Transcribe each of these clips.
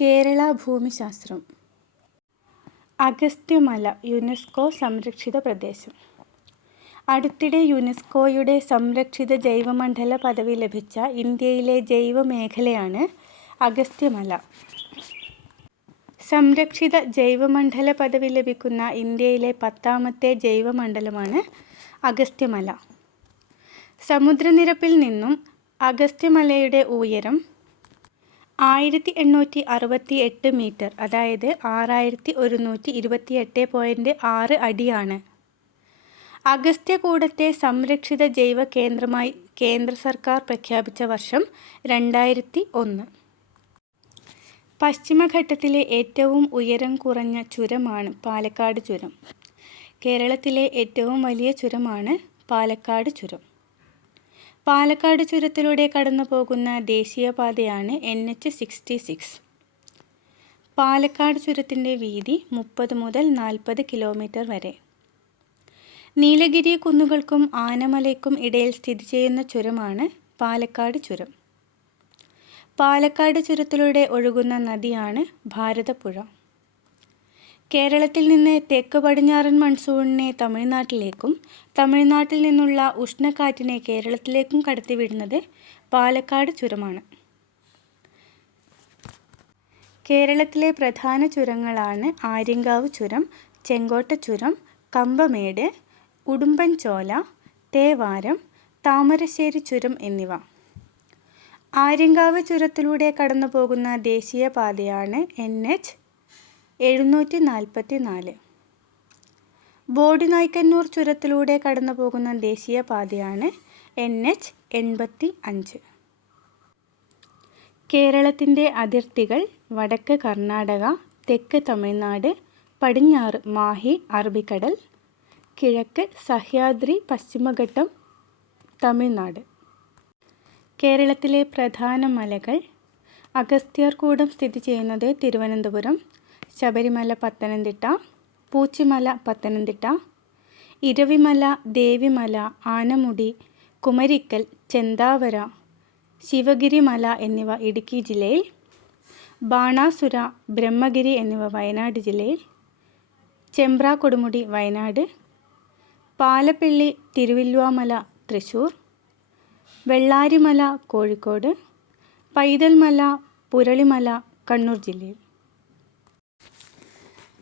Kerala ഭൂമിശാസ്ത്രം. Agasthyamala UNESCO സംരക്ഷിത പ്രദേശം. അടുത്തിടെ യുനെസ്കോയുടെ സംരക്ഷിത ജൈവമണ്ഡല പദവി ലഭിച്ച ഇന്ത്യയിലെ ജൈവമേഖലയാണ് അഗസ്ത്യമല. സംരക്ഷിത ജൈവമണ്ഡല പദവി ലഭിക്കുന്ന ഇന്ത്യയിലെ 10ാമത്തെ ജൈവമണ്ഡലമാണ് അഗസ്ത്യമല. സമുദ്രനിരപ്പിൽ നിന്നും അഗസ്ത്യമലയുടെ ഉയരം 1868 മീറ്റർ, അതായത് 6128.6 അടിയാണ്. അഗസ്ത്യകൂടത്തെ സംരക്ഷിത ജൈവ കേന്ദ്രമായി കേന്ദ്ര സർക്കാർ പ്രഖ്യാപിച്ച വർഷം 2001. പശ്ചിമഘട്ടത്തിലെ ഏറ്റവും ഉയരം കുറഞ്ഞ ചുരമാണ് പാലക്കാട് ചുരം. കേരളത്തിലെ ഏറ്റവും വലിയ ചുരമാണ് പാലക്കാട് ചുരം. പാലക്കാട് ചുരത്തിലൂടെ കടന്നു പോകുന്ന ദേശീയപാതയാണ് NH-66. പാലക്കാട് ചുരത്തിൻ്റെ വീതി 30 മുതൽ 40 കിലോമീറ്റർ വരെ. നീലഗിരി കുന്നുകൾക്കും ആനമലയ്ക്കും ഇടയിൽ സ്ഥിതി ചെയ്യുന്ന ചുരമാണ് പാലക്കാട് ചുരം. പാലക്കാട് ചുരത്തിലൂടെ ഒഴുകുന്ന നദിയാണ് ഭാരതപ്പുഴ. കേരളത്തിൽ നിന്ന് തെക്ക് പടിഞ്ഞാറൻ മൺസൂണിനെ തമിഴ്നാട്ടിലേക്കും തമിഴ്നാട്ടിൽ നിന്നുള്ള ഉഷ്ണക്കാറ്റിനെ കേരളത്തിലേക്കും കടത്തിവിടുന്നത് പാലക്കാട് ചുരമാണ്. കേരളത്തിലെ പ്രധാന ചുരങ്ങളാണ് ആര്യങ്കാവ് ചുരം, ചെങ്കോട്ട ചുരം, കമ്പമേട്, ഉടുമ്പൻചോല, തേവാരം, താമരശ്ശേരി ചുരം എന്നിവ. ആര്യങ്കാവ് ചുരത്തിലൂടെ കടന്നു പോകുന്ന ദേശീയപാതയാണ് NH-744. ബോഡിനായ്ക്കന്നൂർ ചുരത്തിലൂടെ കടന്നു പോകുന്ന ദേശീയപാതയാണ് NH-85. കേരളത്തിൻ്റെ അതിർത്തികൾ വടക്ക് കർണാടക, തെക്ക് തമിഴ്നാട്, പടിഞ്ഞാറ് മാഹി അറബിക്കടൽ, കിഴക്ക് സഹ്യാദ്രി പശ്ചിമഘട്ടം തമിഴ്നാട്. കേരളത്തിലെ പ്രധാന മലകൾ. അഗസ്ത്യർകൂടം സ്ഥിതി ചെയ്യുന്നത് തിരുവനന്തപുരം, ശബരിമല പത്തനംതിട്ട, പൂച്ചിമല പത്തനംതിട്ട, ഇരവിമല, ദേവിമല, ആനമുടി, കുമരിക്കൽ, ചെന്താവര, ശിവഗിരിമല എന്നിവ ഇടുക്കി ജില്ലയിൽ, ബാണാസുര, ബ്രഹ്മഗിരി എന്നിവ വയനാട് ജില്ലയിൽ, ചെമ്പ്ര-കൊടുമുടി വയനാട്, പാലപ്പിള്ളി, തിരുവില്വാമല തൃശ്ശൂർ, വെള്ളാരിമല കോഴിക്കോട്, പൈതൽമല, പുരളിമല കണ്ണൂർ ജില്ലയിൽ.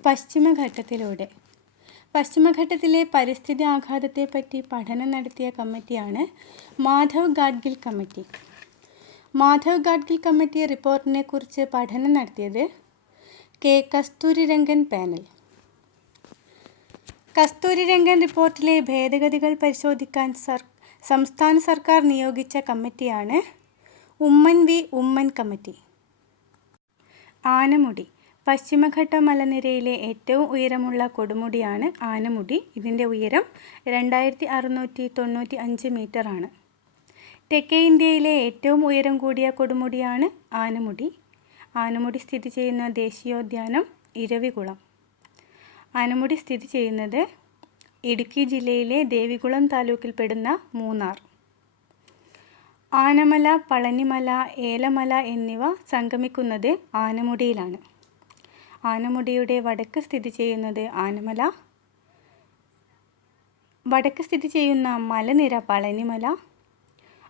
പശ്ചിമഘട്ടത്തിലൂടെ. പശ്ചിമഘട്ടത്തിലെ പരിസ്ഥിതി ആഘാതത്തെപ്പറ്റി പഠനം നടത്തിയ കമ്മിറ്റിയാണ് മാധവ് ഗാഡ്ഗിൽ കമ്മിറ്റി. മാധവ് ഗാഡ്ഗിൽ കമ്മിറ്റി റിപ്പോർട്ടിനെ കുറിച്ച് പഠനം നടത്തിയത് K. കസ്തൂരിരംഗൻ പാനൽ. കസ്തൂരിരംഗൻ റിപ്പോർട്ടിലെ ഭേദഗതികൾ പരിശോധിക്കാൻ സംസ്ഥാന സർക്കാർ നിയോഗിച്ച കമ്മിറ്റിയാണ് ഉമ്മൻ വി. ഉമ്മൻ കമ്മിറ്റി. ആനമുടി. പശ്ചിമഘട്ട മലനിരയിലെ ഏറ്റവും ഉയരമുള്ള കൊടുമുടിയാണ് ആനമുടി. ഇതിൻ്റെ ഉയരം 2695 മീറ്ററാണ്. തെക്കേ ഇന്ത്യയിലെ ഏറ്റവും ഉയരം കൂടിയ കൊടുമുടിയാണ് ആനമുടി. ആനമുടി സ്ഥിതി ചെയ്യുന്ന ദേശീയോദ്യാനം ഇരവികുളം. ആനമുടി സ്ഥിതി ചെയ്യുന്നത് ഇടുക്കി ജില്ലയിലെ ദേവികുളം താലൂക്കിൽപ്പെടുന്ന മൂന്നാർ. ആനമല, പളനിമല, ഏലമല എന്നിവ സംഗമിക്കുന്നത് ആനമുടിയിലാണ്. ആനമുടിയുടെ വടക്ക് സ്ഥിതി ചെയ്യുന്നത് ആനമല. വടക്ക് സ്ഥിതി ചെയ്യുന്ന മലനിര പളനിമല.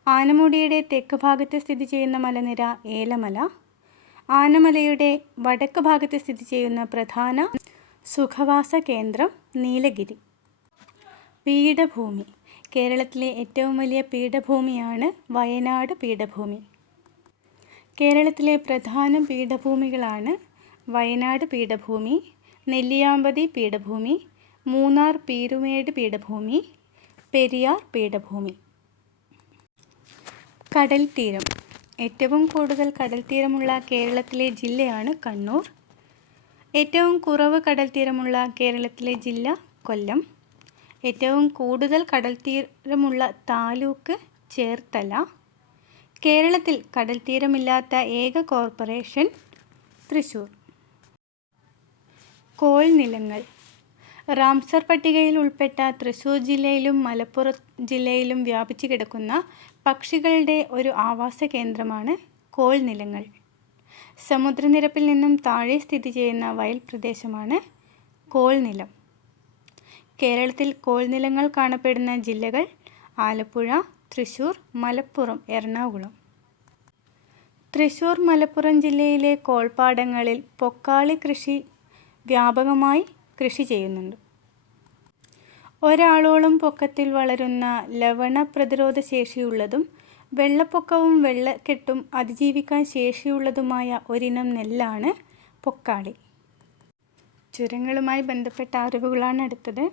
ആനമുടിയുടെ തെക്ക് ഭാഗത്ത് സ്ഥിതി ചെയ്യുന്ന മലനിര ഏലമല. ആനമലയുടെ വടക്ക് ഭാഗത്ത് സ്ഥിതി ചെയ്യുന്ന പ്രധാന സുഖവാസ കേന്ദ്രം നീലഗിരി. പീഠഭൂമി. കേരളത്തിലെ ഏറ്റവും വലിയ പീഠഭൂമിയാണ് വയനാട് പീഠഭൂമി. കേരളത്തിലെ പ്രധാന പീഠഭൂമികളാണ് വയനാട് പീഠഭൂമി, നെല്ലിയാമ്പതി പീഠഭൂമി, മൂന്നാർ പീരുമേട് പീഠഭൂമി, പെരിയാർ പീഠഭൂമി. കടൽത്തീരം. ഏറ്റവും കൂടുതൽ കടൽത്തീരമുള്ള കേരളത്തിലെ ജില്ലയാണ് കണ്ണൂർ. ഏറ്റവും കുറവ് കടൽത്തീരമുള്ള കേരളത്തിലെ ജില്ല കൊല്ലം. ഏറ്റവും കൂടുതൽ കടൽത്തീരമുള്ള താലൂക്ക് ചേർത്തല. കേരളത്തിൽ കടൽത്തീരമില്ലാത്ത ഏക കോർപ്പറേഷൻ തൃശ്ശൂർ. കോൾ നിലങ്ങൾ. റാംസർ പട്ടികയിൽ ഉൾപ്പെട്ട തൃശ്ശൂർ ജില്ലയിലും മലപ്പുറം ജില്ലയിലും വ്യാപിച്ചു കിടക്കുന്ന പക്ഷികളുടെ ഒരു ആവാസ കേന്ദ്രമാണ് കോൾ നിലങ്ങൾ. സമുദ്രനിരപ്പിൽ നിന്നും താഴെ സ്ഥിതി ചെയ്യുന്ന വയൽ പ്രദേശമാണ് കോൾനിലം. കേരളത്തിൽ കോൾനിലങ്ങൾ കാണപ്പെടുന്ന ജില്ലകൾ ആലപ്പുഴ, തൃശ്ശൂർ, മലപ്പുറം, എറണാകുളം. തൃശ്ശൂർ, മലപ്പുറം ജില്ലയിലെ കോൾപ്പാടങ്ങളിൽ പൊക്കാളി കൃഷി വ്യാപകമായി കൃഷി ചെയ്യുന്നുണ്ട്. ഒരാളോളം പൊക്കത്തിൽ വളരുന്ന ലവണ പ്രതിരോധ ശേഷിയുള്ളതും വെള്ളപ്പൊക്കവും വെള്ളക്കെട്ടും അതിജീവിക്കാൻ ശേഷിയുള്ളതുമായ ഒരിനം നെല്ലാണ് പൊക്കാളി. ചുരങ്ങളുമായി ബന്ധപ്പെട്ട അറിവുകളാണ് അടുത്തത്.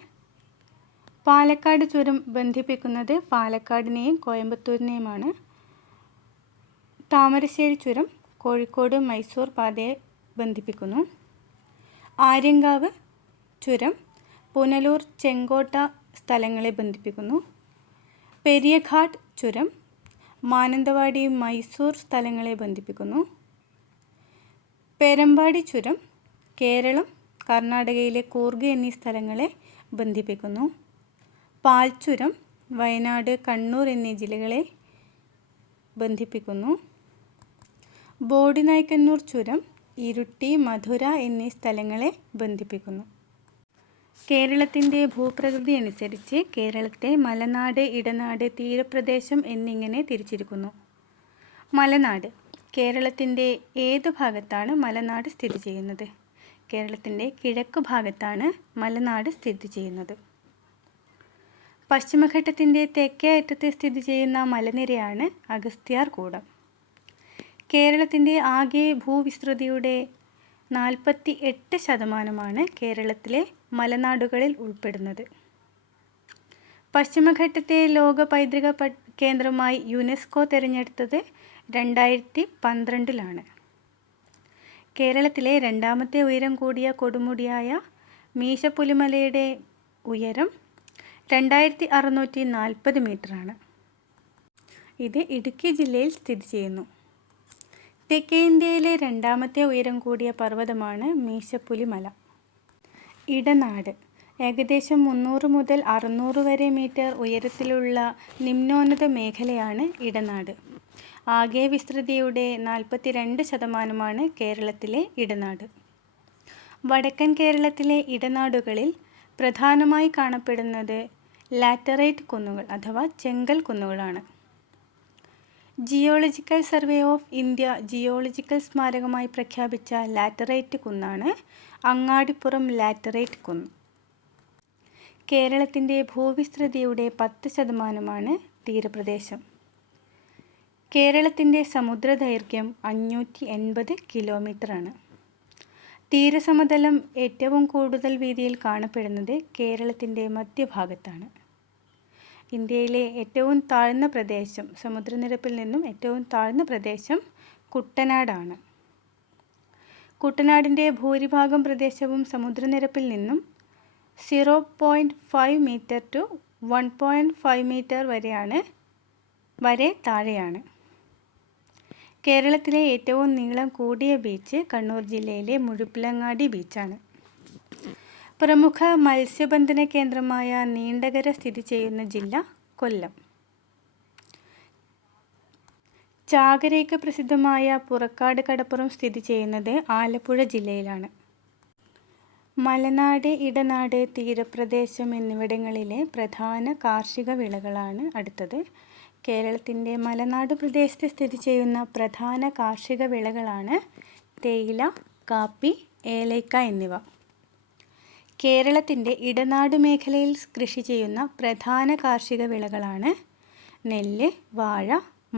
പാലക്കാട് ചുരം ബന്ധിപ്പിക്കുന്നത് പാലക്കാടിനെയും കോയമ്പത്തൂരിനെയുമാണ്. താമരശ്ശേരി ചുരം കോഴിക്കോട് മൈസൂർ പാതയെ ബന്ധിപ്പിക്കുന്നു. ആര്യങ്കാവ് ചുരം പുനലൂർ ചെങ്കോട്ട സ്ഥലങ്ങളെ ബന്ധിപ്പിക്കുന്നു. പെരിയഘാട്ട് ചുരം മാനന്തവാടി മൈസൂർ സ്ഥലങ്ങളെ ബന്ധിപ്പിക്കുന്നു. പേരമ്പാടി ചുരം കേരളം, കർണാടകയിലെ കൂർഗ് എന്നീ സ്ഥലങ്ങളെ ബന്ധിപ്പിക്കുന്നു. പാൽച്ചുരം വയനാട്, കണ്ണൂർ എന്നീ ജില്ലകളെ ബന്ധിപ്പിക്കുന്നു. ബോഡിനായ്ക്കന്നൂർ ചുരം ഇരുട്ടി, മധുര എന്നീ സ്ഥലങ്ങളെ ബന്ധിപ്പിക്കുന്നു. കേരളത്തിൻ്റെ ഭൂപ്രകൃതി അനുസരിച്ച് കേരളത്തെ മലനാട്, ഇടനാട്, തീരപ്രദേശം എന്നിങ്ങനെ തിരിച്ചിരിക്കുന്നു. മലനാട്. കേരളത്തിൻ്റെ ഏതു ഭാഗത്താണ് മലനാട് സ്ഥിതി ചെയ്യുന്നത്? കേരളത്തിൻ്റെ കിഴക്ക് ഭാഗത്താണ് മലനാട് സ്ഥിതി ചെയ്യുന്നത്. പശ്ചിമഘട്ടത്തിൻ്റെ തെക്കേ അറ്റത്ത് സ്ഥിതി ചെയ്യുന്ന മലനിരയാണ് അഗസ്ത്യാർകൂടം. കേരളത്തിൻ്റെ ആകെ ഭൂവിസ്തൃതിയുടെ 48% കേരളത്തിലെ മലനാടുകളിൽ ഉൾപ്പെടുന്നത്. പശ്ചിമഘട്ടത്തെ ലോക പൈതൃക കേന്ദ്രമായി യുനെസ്കോ തിരഞ്ഞെടുത്തത് 2012 കേരളത്തിലെ രണ്ടാമത്തെ ഉയരം കൂടിയ കൊടുമുടിയായ മീശപ്പുലിമലയുടെ ഉയരം 2640 മീറ്ററാണ്. ഇത് ഇടുക്കി ജില്ലയിൽ സ്ഥിതി ചെയ്യുന്നു. തെക്കേ ഇന്ത്യയിലെ രണ്ടാമത്തെ ഉയരം കൂടിയ പർവ്വതമാണ് മീശപ്പുലിമല. ഇടനാട്. ഏകദേശം 300 മുതൽ 600 വരെ മീറ്റർ ഉയരത്തിലുള്ള നിമ്നോന്നത മേഖലയാണ് ഇടനാട്. ആകെ വിസ്തൃതിയുടെ 42% കേരളത്തിലെ ഇടനാട്. വടക്കൻ കേരളത്തിലെ ഇടനാടുകളിൽ പ്രധാനമായി കാണപ്പെടുന്നത് ലാറ്ററൈറ്റ് കുന്നുകൾ അഥവാ ചെങ്കൽ കുന്നുകളാണ്. Geological survey of India geological സ്മാരകമായി പ്രഖ്യാപിച്ച ലാറ്ററൈറ്റ് കുന്നാണ് അങ്ങാടിപ്പുറം ലാറ്ററൈറ്റ് കുന്ന്. കേരളത്തിൻ്റെ ഭൂവിസ്തൃതിയുടെ 10% തീരപ്രദേശം. കേരളത്തിൻ്റെ സമുദ്രദൈർഘ്യം 580 കിലോമീറ്ററാണ്. തീരസമതലം ഏറ്റവും കൂടുതൽ വീതിയിൽ കാണപ്പെടുന്നത് കേരളത്തിൻ്റെ മധ്യഭാഗത്താണ്. ഇന്ത്യയിലെ ഏറ്റവും താഴ്ന്ന പ്രദേശം, സമുദ്രനിരപ്പിൽ നിന്നും ഏറ്റവും താഴ്ന്ന പ്രദേശം കുട്ടനാടാണ്. കുട്ടനാടിൻ്റെ ഭൂരിഭാഗം പ്രദേശവും സമുദ്രനിരപ്പിൽ നിന്നും 0.5 മീറ്റർ ടു 1.5 മീറ്റർ വരെ താഴെയാണ്. കേരളത്തിലെ ഏറ്റവും നീളം കൂടിയ ബീച്ച് കണ്ണൂർ ജില്ലയിലെ മുഴുപ്പിലങ്ങാടി ബീച്ചാണ്. പ്രമുഖ മത്സ്യബന്ധന കേന്ദ്രമായ നീണ്ടകര സ്ഥിതി ചെയ്യുന്ന ജില്ല കൊല്ലം. ചാകരയ്ക്ക് പ്രസിദ്ധമായ പുറക്കാട് കടപ്പുറം സ്ഥിതി ചെയ്യുന്നത് ആലപ്പുഴ ജില്ലയിലാണ്. മലനാട്, ഇടനാട്, തീരപ്രദേശം എന്നിവിടങ്ങളിലെ പ്രധാന കാർഷിക വിളകളാണ് അടുത്തത്. കേരളത്തിൻ്റെ മലനാട് പ്രദേശത്ത് സ്ഥിതി ചെയ്യുന്ന പ്രധാന കാർഷിക വിളകളാണ് തേയില, കാപ്പി, ഏലയ്ക്ക എന്നിവ. കേരളത്തിൻ്റെ ഇടനാട് മേഖലയിൽ കൃഷി ചെയ്യുന്ന പ്രധാന കാർഷിക വിളകളാണ് നെല്ല്, വാഴ,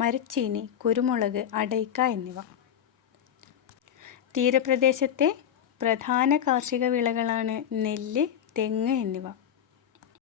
മരച്ചീനി, കുരുമുളക്, അടയ്ക്ക എന്നിവ. തീരപ്രദേശത്തെ പ്രധാന കാർഷിക വിളകളാണ് നെല്ല്, തെങ്ങ് എന്നിവ.